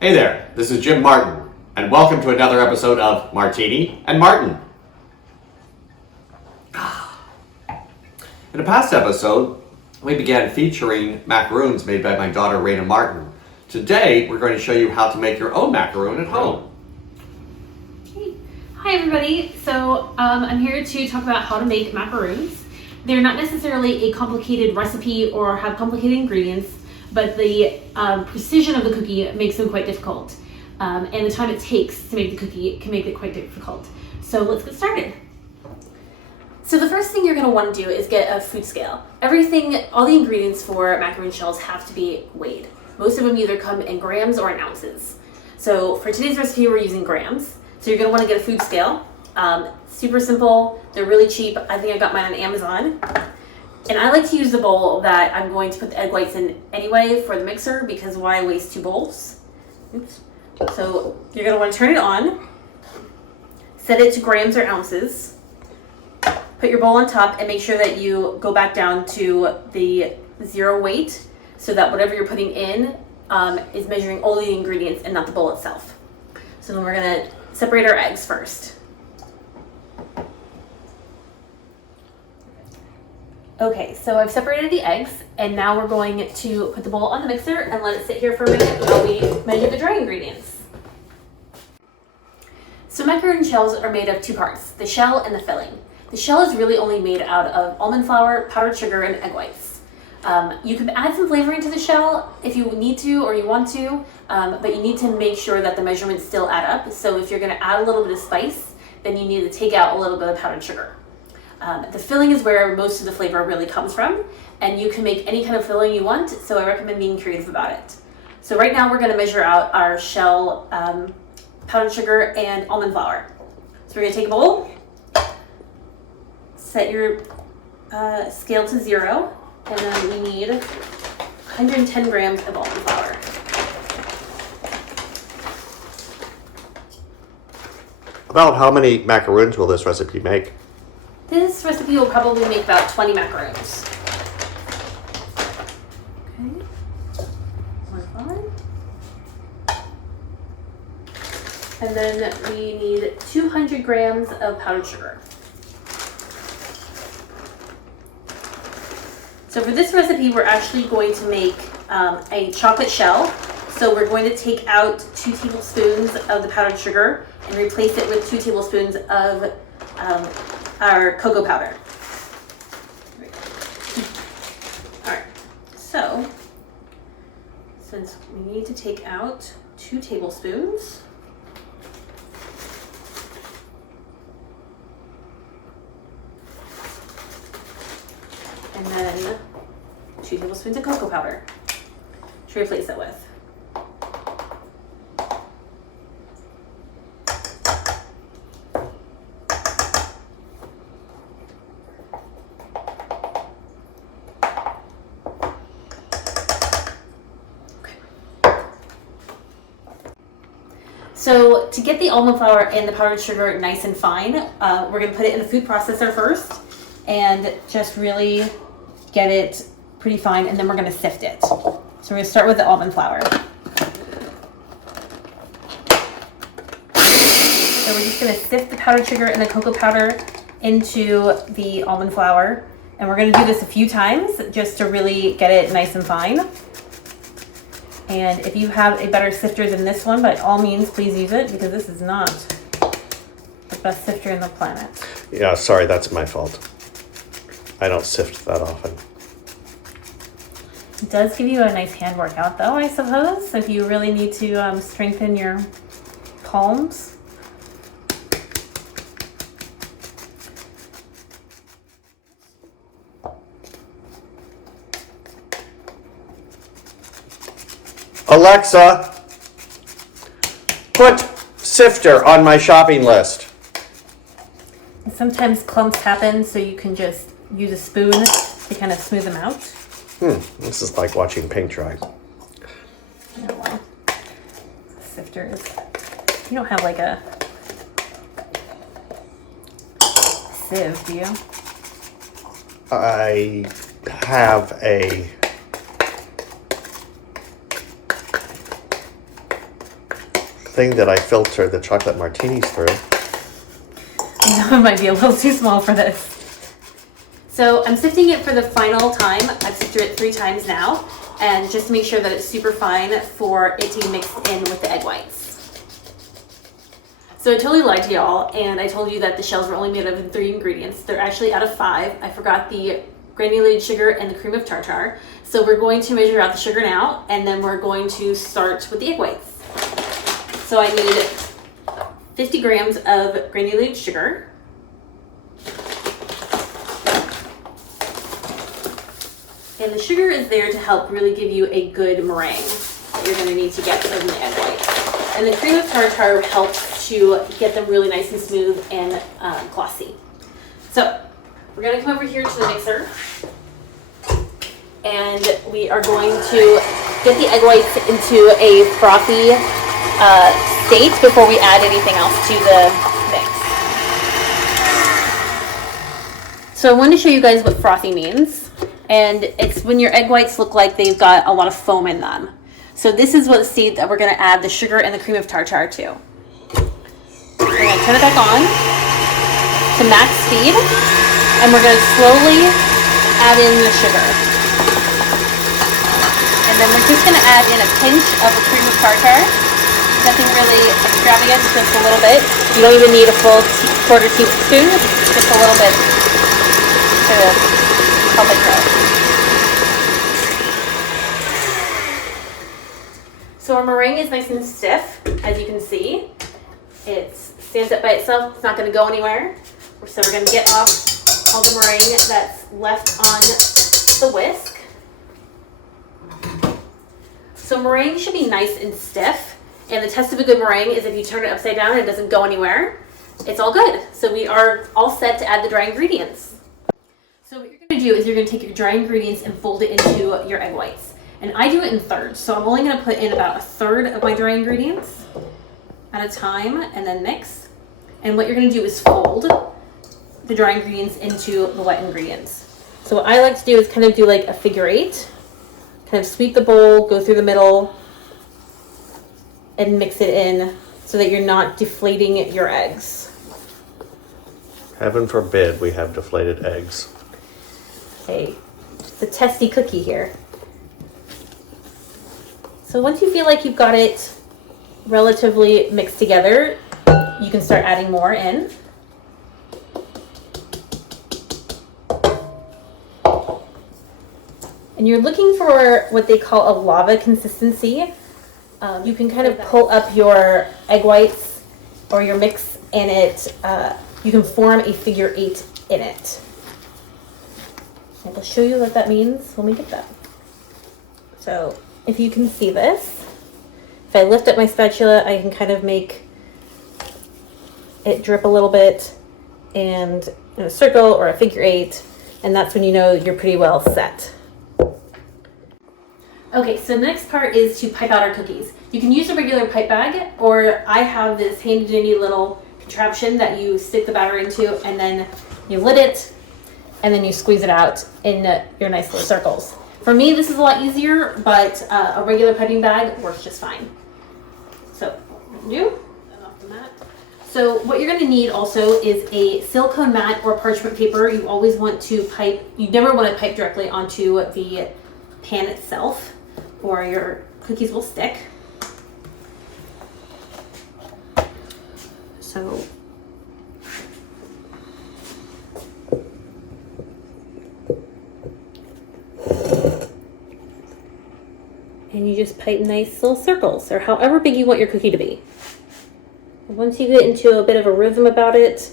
Hey there, this is Jim Martin, and welcome to another episode of Martini and Martin. In a past episode, we began featuring macaroons made by my daughter Reyna Martin. Today, we're going to show you how to make your own macaroon at home. Hey. Hi everybody, so I'm here to talk about how to make macaroons. They're not necessarily a complicated recipe or have complicated ingredients, but the precision of the cookie makes them quite difficult. And the time it takes to make the cookie can make it quite difficult. So let's get started. So the first thing you're going to want to do is get a food scale. All the ingredients for macaroon shells have to be weighed. Most of them either come in grams or in ounces. So for today's recipe, we're using grams. So you're going to want to get a food scale. Super simple. They're really cheap. I think I got mine on Amazon. And I like to use the bowl that I'm going to put the egg whites in anyway for the mixer, because why waste two bowls? Oops. So you're going to want to turn it on, set it to grams or ounces, put your bowl on top, and make sure that you go back down to the zero weight so that whatever you're putting in is measuring all the ingredients and not the bowl itself. So then we're going to separate our eggs first. Okay, so I've separated the eggs, and now we're going to put the bowl on the mixer and let it sit here for a minute while we measure the dry ingredients. So macaroon shells are made of two parts, the shell and the filling. The shell is really only made out of almond flour, powdered sugar, and egg whites. You can add some flavoring to the shell if you need to or you want to, but you need to make sure that the measurements still add up. So if you're going to add a little bit of spice, then you need to take out a little bit of powdered sugar. The filling is where most of the flavor really comes from, and you can make any kind of filling you want, so I recommend being creative about it. So right now we're going to measure out our shell, powdered sugar, and almond flour. So we're going to take a bowl, set your scale to 0, and then we need 110 grams of almond flour. About how many macaroons will this recipe make? This recipe will probably make about 20 macaroons. Okay. One flour. And then we need 200 grams of powdered sugar. So for this recipe, we're actually going to make a chocolate shell. So we're going to take out 2 tablespoons of the powdered sugar and replace it with 2 tablespoons of our cocoa powder. Alright, so since we need to take out 2 tablespoons, and then 2 tablespoons of cocoa powder to replace it with. So to get the almond flour and the powdered sugar nice and fine, we're going to put it in the food processor first and just really get it pretty fine, and then we're going to sift it. So we're going to start with the almond flour. So we're just going to sift the powdered sugar and the cocoa powder into the almond flour, and we're going to do this a few times just to really get it nice and fine. And if you have a better sifter than this one, by all means, please use it, because this is not the best sifter in the planet. Yeah, sorry, that's my fault. I don't sift that often. It does give you a nice hand workout, though, I suppose, if you really need to strengthen your palms. Alexa, put sifter on my shopping list. Sometimes clumps happen, so you can just use a spoon to kind of smooth them out. This is like watching paint dry. Yeah, well, sifters. You don't have like a sieve, do you? I have thing that I filter the chocolate martinis through. I know it might be a little too small for this. So I'm sifting it for the final time. I've sifted it 3 times now, and just to make sure that it's super fine for it to mix in with the egg whites. So I totally lied to y'all, and I told you that the shells were only made of 3 ingredients. They're actually out of 5. I forgot the granulated sugar and the cream of tartar. So we're going to measure out the sugar now, and then we're going to start with the egg whites. So I need 50 grams of granulated sugar. And the sugar is there to help really give you a good meringue that you're going to need to get from the egg whites. And the cream of tartar helps to get them really nice and smooth and glossy. So we're going to come over here to the mixer, and we are going to get the egg whites into a frothy state before we add anything else to the mix. So I wanted to show you guys what frothy means, and it's when your egg whites look like they've got a lot of foam in them. So this is what state that we're going to add the sugar and the cream of tartar to. We're going to turn it back on to max speed, and we're going to slowly add in the sugar. And then we're just going to add in a pinch of the cream of tartar. Nothing really extravagant, just a little bit. You don't even need a full quarter teaspoon, just a little bit to help it grow. So our meringue is nice and stiff, as you can see. It stands up by itself, it's not going to go anywhere. So we're going to get off all the meringue that's left on the whisk. So meringue should be nice and stiff. And the test of a good meringue is if you turn it upside down and it doesn't go anywhere, it's all good. So we are all set to add the dry ingredients. So what you're going to do is you're going to take your dry ingredients and fold it into your egg whites. And I do it in thirds. So I'm only going to put in about 1/3 of my dry ingredients at a time and then mix. And what you're going to do is fold the dry ingredients into the wet ingredients. So what I like to do is kind of do like a figure 8. Kind of sweep the bowl, go through the middle, and mix it in so that you're not deflating your eggs. Heaven forbid we have deflated eggs. Hey, it's a testy cookie here. So once you feel like you've got it relatively mixed together, you can start adding more in. And you're looking for what they call a lava consistency. You can kind of pull up your egg whites or your mix, and you can form a figure 8 in it. And I'll show you what that means when we get that. So if you can see this, if I lift up my spatula, I can kind of make it drip a little bit and in a circle or a figure 8, and that's when you know you're pretty well set. Okay, so the next part is to pipe out our cookies. You can use a regular pipe bag, or I have this handy dandy little contraption that you stick the batter into, and then you lid it, and then you squeeze it out in your nice little circles. For me, this is a lot easier, but a regular piping bag works just fine. So, off the mat. So what you're going to need also is a silicone mat or parchment paper. You always want to pipe, you never want to pipe directly onto the pan itself, or your cookies will stick. So and you just pipe nice little circles, or however big you want your cookie to be. Once you get into a bit of a rhythm about it,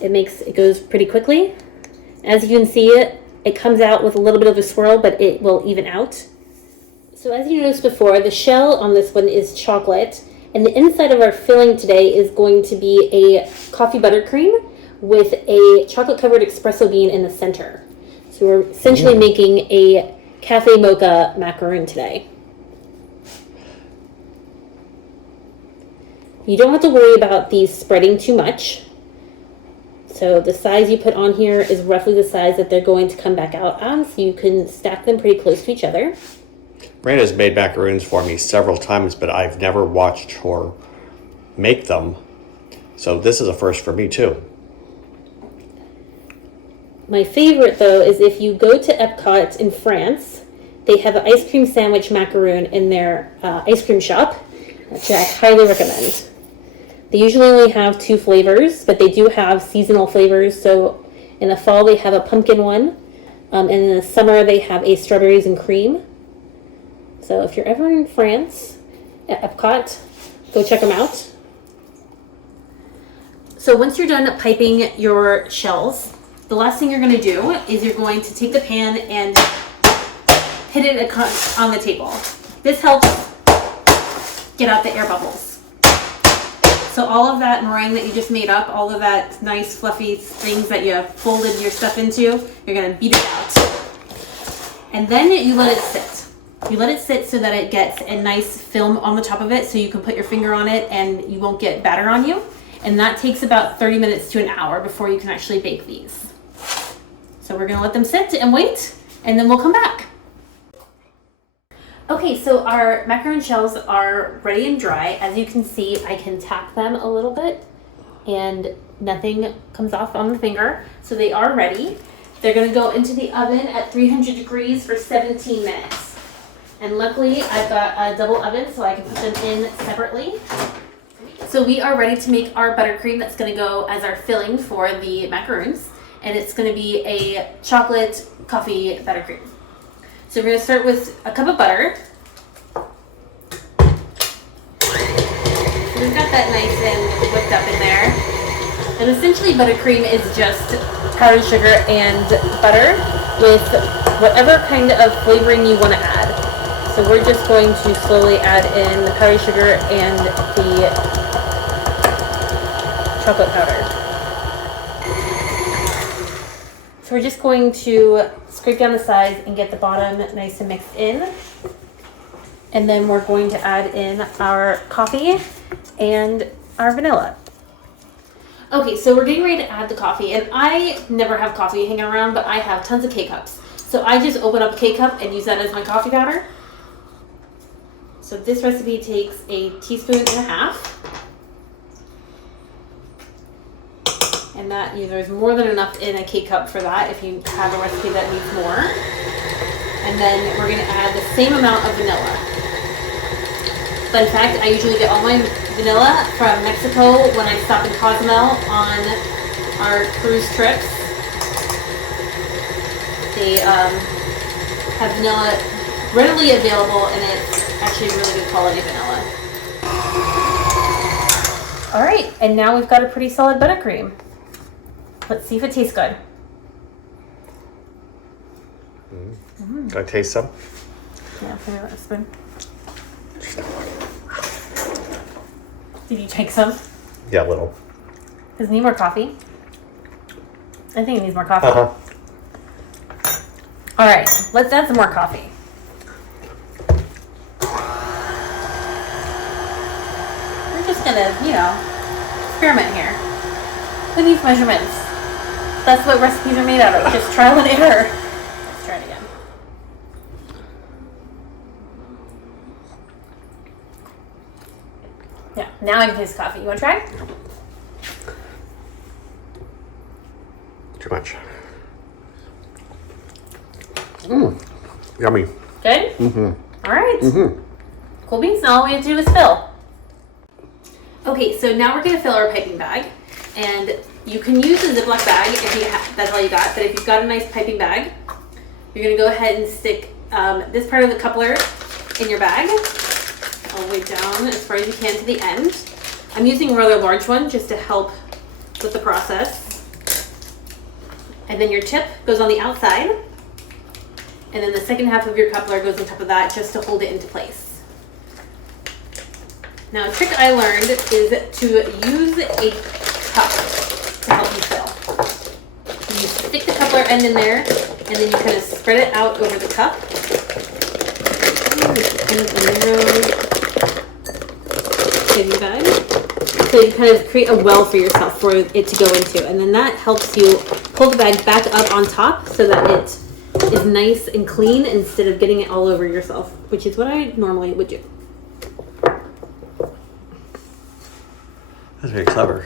it goes pretty quickly. As you can see, it comes out with a little bit of a swirl, but it will even out. So as you noticed before, the shell on this one is chocolate, and the inside of our filling today is going to be a coffee buttercream with a chocolate covered espresso bean in the center. So we're essentially making a cafe mocha macaroon today. You don't have to worry about these spreading too much. So the size you put on here is roughly the size that they're going to come back out on, so you can stack them pretty close to each other. Reyna's made macaroons for me several times, but I've never watched her make them. So this is a first for me too. My favorite, though, is if you go to Epcot in France, they have an ice cream sandwich macaroon in their ice cream shop, which I highly recommend. They usually only have 2 flavors, but they do have seasonal flavors. So in the fall, they have a pumpkin one, and in the summer, they have a strawberries and cream. So if you're ever in France at Epcot, go check them out. So once you're done piping your shells, the last thing you're going to do is you're going to take the pan and hit it on the table. This helps get out the air bubbles. So all of that meringue that you just made up, all of that nice fluffy things that you folded your stuff into, you're going to beat it out. And then you let it sit. You let it sit so that it gets a nice film on the top of it so you can put your finger on it and you won't get batter on you. And that takes about 30 minutes to an hour before you can actually bake these. So we're gonna let them sit and wait, and then we'll come back. Okay, so our macaron shells are ready and dry. As you can see, I can tap them a little bit and nothing comes off on the finger. So they are ready. They're gonna go into the oven at 300 degrees for 17 minutes. And luckily, I've got a double oven so I can put them in separately. So we are ready to make our buttercream that's gonna go as our filling for the macaroons. And it's going to be a chocolate coffee buttercream. So we're going to start with a cup of butter. So we've got that nice and whipped up in there. And essentially buttercream is just powdered sugar and butter with whatever kind of flavoring you want to add. So we're just going to slowly add in the powdered sugar and the chocolate powder. So we're just going to scrape down the sides and get the bottom nice and mixed in. And then we're going to add in our coffee and our vanilla. Okay, so we're getting ready to add the coffee. And I never have coffee hanging around, but I have tons of K-cups. So I just open up a K-cup and use that as my coffee powder. So this recipe takes 1.5 teaspoons. And that there's more than enough in a K-cup for that if you have a recipe that needs more. And then we're going to add the same amount of vanilla. Fun fact, I usually get all my vanilla from Mexico when I stop in Cozumel on our cruise trips. They have vanilla readily available and it's actually really good quality vanilla. All right, and now we've got a pretty solid buttercream. Let's see if it tastes good. Can I taste some? Yeah, put it on a spoon. Did you take some? Yeah, a little. Does it need more coffee? I think it needs more coffee. Uh-huh. All right, let's add some more coffee. We're just gonna, experiment here. Who needs measurements? That's what recipes are made out of. Just trial and error. Let's try it again. Yeah, now I can taste coffee. You want to try? Too much. Yummy. Good? Mm-hmm. All right. Mm-hmm. Cool beans. Now all we have to do is fill. Okay, so now we're going to fill our piping bag. And you can use a Ziploc bag if that's all you got. But if you've got a nice piping bag, you're going to go ahead and stick this part of the coupler in your bag all the way down as far as you can to the end. I'm using a rather large one just to help with the process. And then your tip goes on the outside. And then the second half of your coupler goes on top of that just to hold it into place. Now, a trick I learned is to use a cup to help you fill. You stick the coupler end in there, and then you kind of spread it out over the cup. Kind of narrow bag. So you kind of create a well for yourself for it to go into, and then that helps you pull the bag back up on top so that it is nice and clean instead of getting it all over yourself, which is what I normally would do. That's very clever.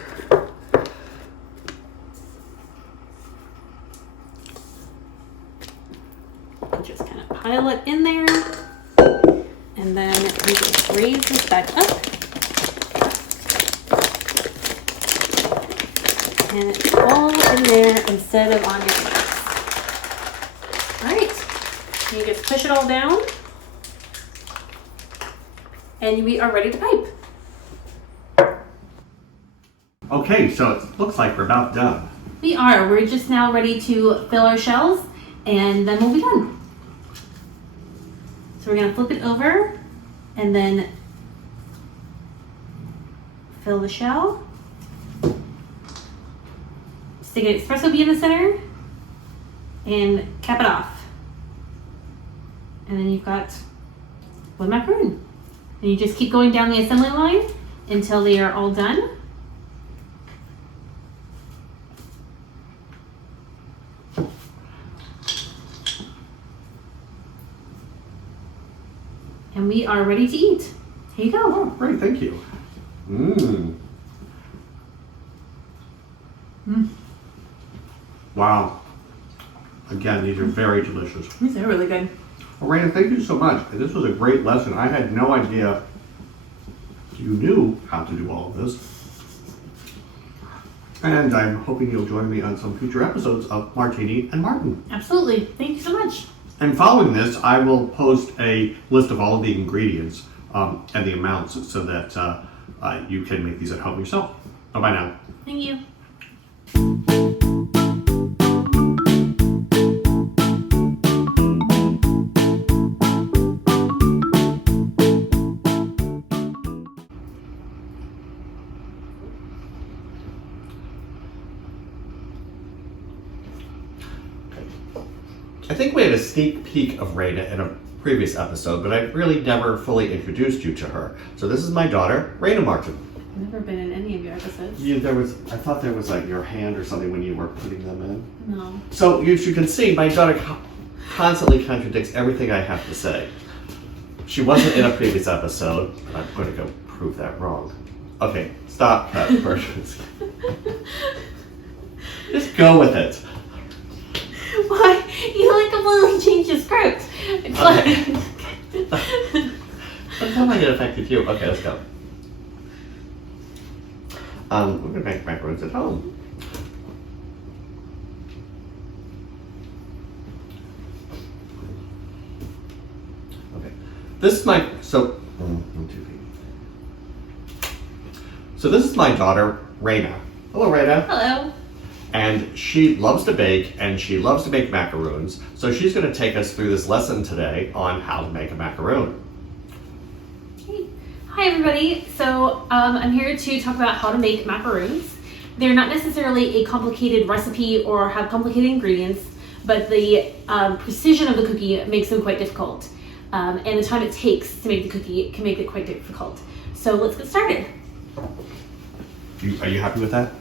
Just kind of pile it in there, and then we just raise this back up, and it's all in there instead of on your fingers. All right, you just push it all down, and we are ready to pipe. Okay, so it looks like we're about done. We are. We're just now ready to fill our shells, and then we'll be done. So we're gonna flip it over and then fill the shell. Stick an espresso bee in the center and cap it off. And then you've got one macaroon. And you just keep going down the assembly line until they are all done. And we are ready to eat. Here you go. Oh, great, thank you. Mmm. Wow. Again, these are very delicious. These are really good. Well, Reyna, thank you so much. This was a great lesson. I had no idea you knew how to do all of this. And I'm hoping you'll join me on some future episodes of Martini and Martin. Absolutely. Thank you so much. And following this, I will post a list of all of the ingredients and the amounts so that you can make these at home yourself. Bye-bye now. Thank you. I think we had a sneak peek of Reyna in a previous episode, but I really never fully introduced you to her. So this is my daughter, Reyna Martin. I've never been in any of your episodes. I thought there was like your hand or something when you were putting them in. No. So as you can see, my daughter constantly contradicts everything I have to say. She wasn't in a previous episode, and I'm going to go prove that wrong. Okay, stop that person. Just go with it. Why? You like completely changed the script. It's Okay. That's how it affected you. Okay, let's go. We're gonna make macarons at home. Okay, this is my so this is my daughter Reyna. Hello, Reyna. Hello. And she loves to bake and she loves to make macaroons. So she's going to take us through this lesson today on how to make a macaroon. Hey. Hi everybody. So I'm here to talk about how to make macaroons. They're not necessarily a complicated recipe or have complicated ingredients, but the precision of the cookie makes them quite difficult. And the time it takes to make the cookie can make it quite difficult. So let's get started. Are you happy with that?